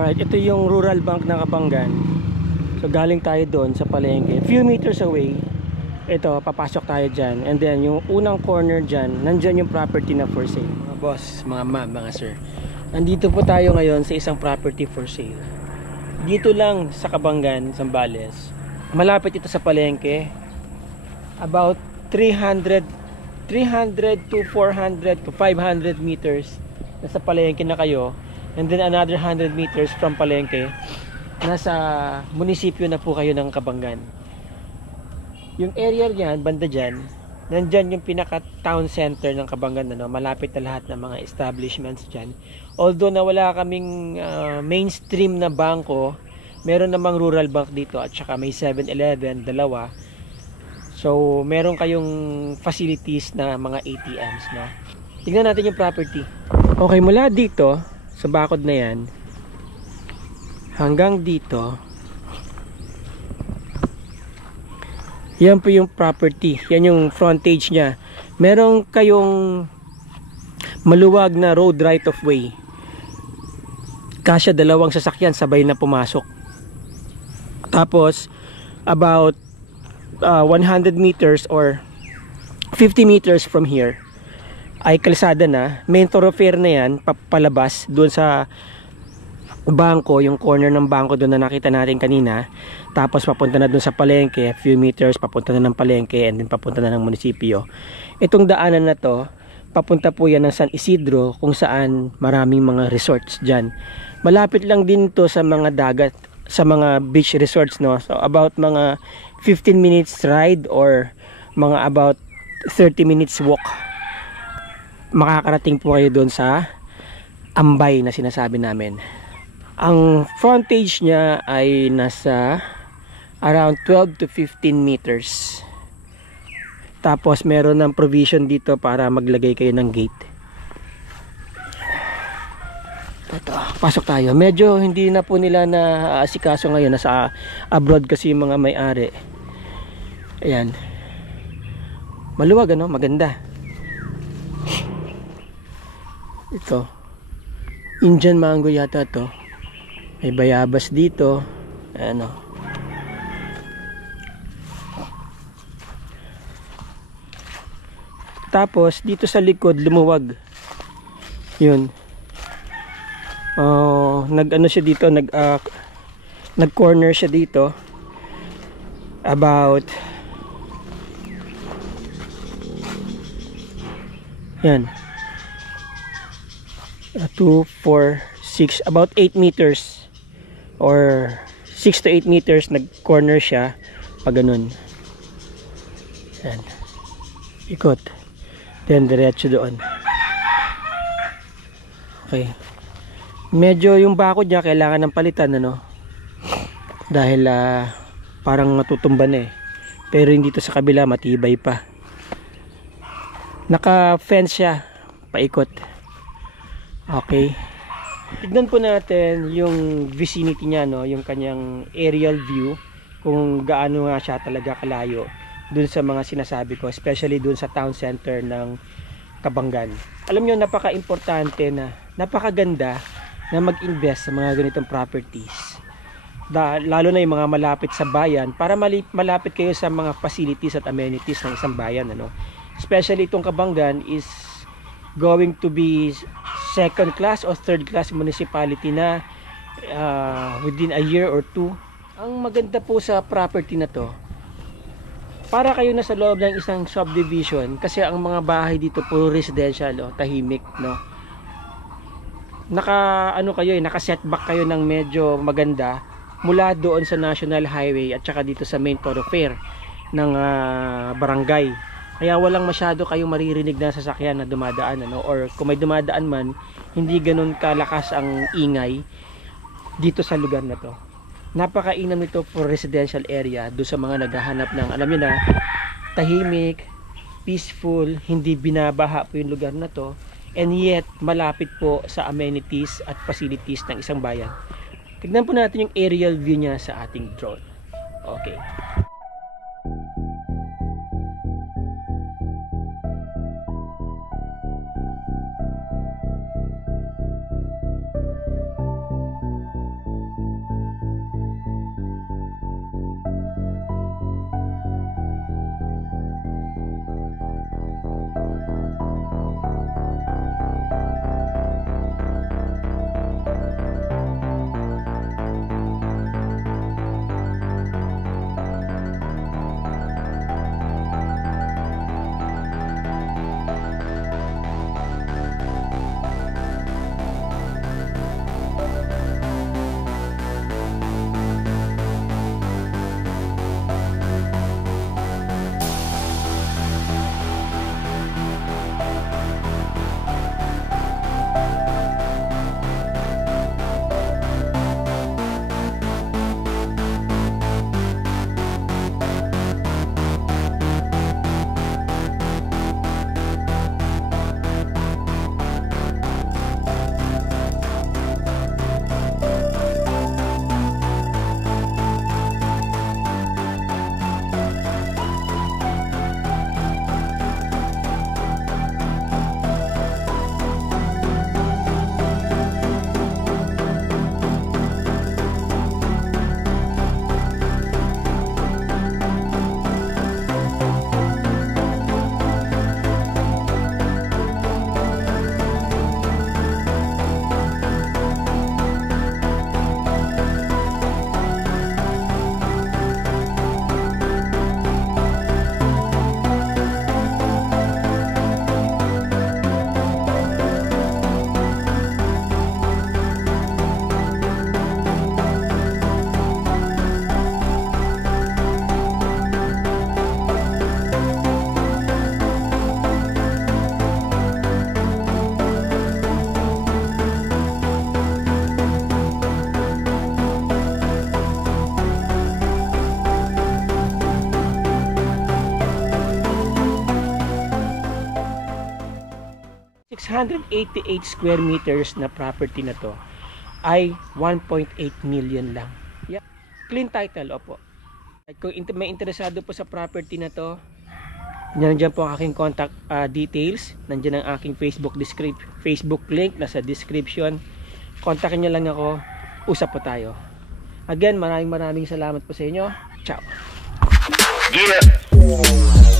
Alright, ito yung Rural Bank ng Kabanggan. So galing tayo doon sa palengke, few meters away. Ito, papasok tayo dyan. And then yung unang corner dyan, nandyan yung property na for sale. Mga boss, mga ma'am, mga sir, nandito po tayo ngayon sa isang property for sale. Dito lang sa Kabanggan, Zambales. Malapit ito sa palengke. About 300 to 400 to 500 meters nasa palengke na kayo. And then another 100 meters from palengke, nasa munisipyo na po kayo ng Kabanggan. Yung area niyan, banda dyan, nandyan yung pinaka town center ng Kabanggan, ano? Malapit na lahat ng mga establishments dyan. Although na wala kaming mainstream na bangko, meron namang rural bank dito at saka may 7-Eleven, dalawa. So meron kayong facilities na mga ATMs, no? Tingnan natin yung property. Okay, mula dito sa bakod na yan hanggang dito, yan po yung property. Yan yung frontage nya. Meron kayong maluwag na road right of way. Kasya dalawang sasakyan sabay na pumasok. Tapos about 100 meters or 50 meters from here ay kalsada na. Main thoroughfare na yan, papalabas doon sa bangko, yung corner ng bangko doon na nakita natin kanina. Tapos papunta na doon sa palengke, few meters, papunta na ng palengke, and then papunta na ng munisipyo. Itong daanan na to, papunta po yan ng San Isidro, kung saan maraming mga resorts dyan. Malapit lang din to sa mga dagat, sa mga beach resorts, no? So about mga 15 minutes ride or mga about 30 minutes walk, makakarating po kayo doon sa Ambay na sinasabi namin. Ang frontage niya ay nasa around 12 to 15 meters. Tapos meron ng provision dito para maglagay kayo ng gate. Ito, pasok tayo. Medyo hindi na po nila na asikaso ngayon, nasa abroad kasi yung mga may-ari. Ayan. Maluwag, ano? Maganda. Ito, Indian mango yata to. May bayabas dito. Ano. Tapos dito sa likod lumuwag. Yun. Nag-ano siya dito, nag-corner siya dito. About yan. 2, 4, 6, about 8 meters or 6 to 8 meters nag-corner siya pag ganun. Yan. Ikot. Then diretso doon. Okay. Medyo yung bakod niya kailangan ng palitan, ano? Dahil parang matutumba na eh. Pero hindi to sa kabila, matibay pa. Naka-fence siya paikot. Okay. Tignan po natin yung vicinity niya, no, yung kanyang aerial view, kung gaano nga siya talaga kalayo dun sa mga sinasabi ko, especially dun sa town center ng Kabanggan. Alam niyo, napaka-importante na napakaganda na mag-invest sa mga ganitong properties. Lalo na yung mga malapit sa bayan, para malapit kayo sa mga facilities at amenities ng isang bayan, ano. Especially itong Kabanggan is going to be second class or third class municipality na within a year or two. Ang maganda po sa property na to, para kayo na sa loob ng isang subdivision, kasi ang mga bahay dito puro residential, oh, tahimik, no. Naka setback kayo ng medyo maganda mula doon sa National Highway at saka dito sa main thoroughfare ng barangay. Kaya walang masyado kayong maririnig na sasakyan na dumadaan, ano, or kung may dumadaan man, hindi ganun kalakas ang ingay dito sa lugar na to. Napakainam nito for residential area, do sa mga naghahanap ng, alam niyo na, tahimik, peaceful, hindi binabaha po yung lugar na to, and yet malapit po sa amenities at facilities ng isang bayan. Tignan po natin yung aerial view niya sa ating drone. Okay. 688 square meters na property na to ay 1.8 million lang. Yeah. Clean title, opo. At kung may interesado po sa property na to, nandiyan po ang aking contact details. Nandiyan ang aking Facebook link nasa description. Kontakin nyo lang ako. Usap po tayo. Again, maraming salamat po sa inyo. Ciao. Yeah.